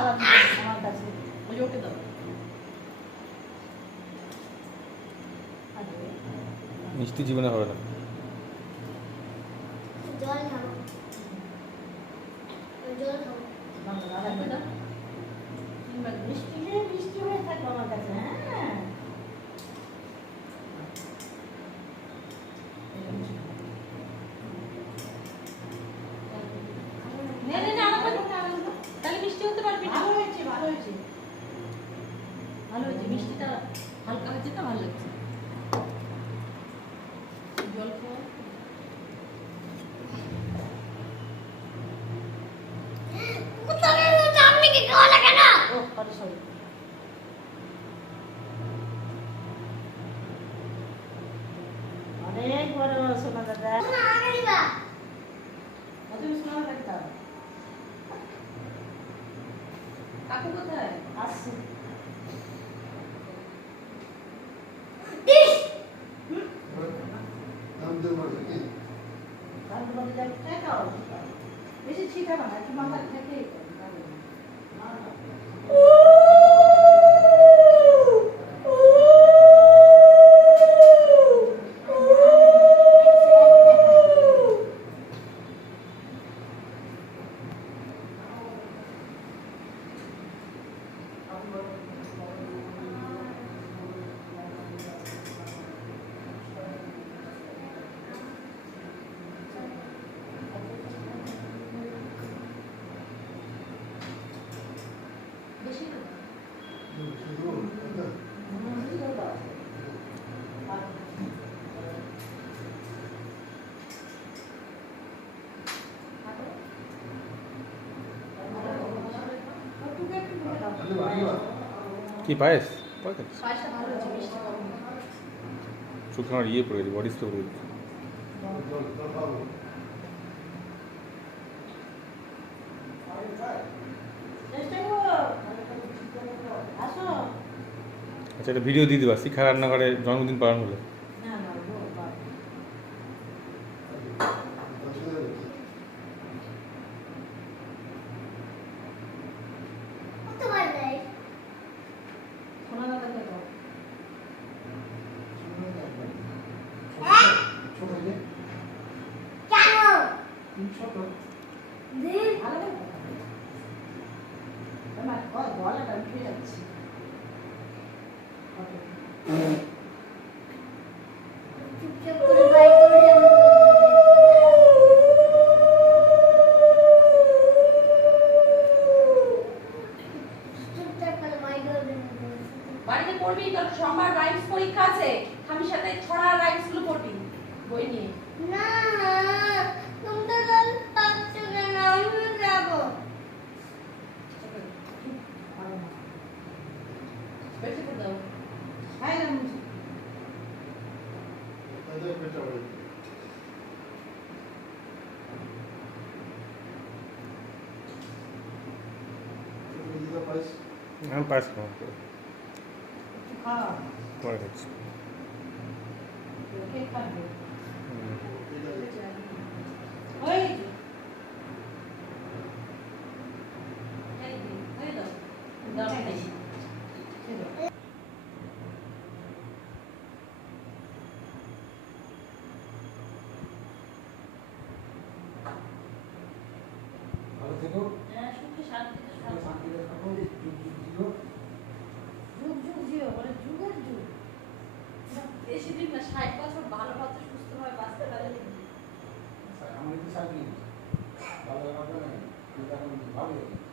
আলাদা আমার কাছে। ওই ওকে দাও। মিষ্টি জীবনে হবে না। জল খাব জল খাব বাংলা মিষ্টি হয়েছে? ভালো হয়েছে? মিষ্টিটা হালকা হয়েছে তো? ভালো লাগছে। জল খাওয়া সরি মধ্যে যাই বেশি ঠিক হবে না একটু কি পায়েস পায়েস পায়েসটা ভালো হয়েছে মিষ্টি কম চোখে আমার ইয়ে পড়ে গেছে বডি স্প্রে পড়ে আচ্ছা একটা ভিডিও দিয়ে দিবা শিখা রান্নাঘরে জন্মদিন পালন হলো। ভালো উঠে যাচ্ছে। বাড়িতে পড়বি? তোর সোমবার রাইমস পরীক্ষা আছে। আমি সাথে ছড়া রাইমসগুলো পড়বি, বই নিয়ে। না তুমি জল পাচ্ছ কেন আমিও যাব ভালো না। বেশি করে দাও খাই না মুছে। আমি পায়েস খাওয়া একটু যুগ যুগ জিও বলে যুগের যুগ বেশি দিন না ষাট বছর ভালো ভাবে সুস্থভাবে বাঁচতে পারলে হ্যাঁ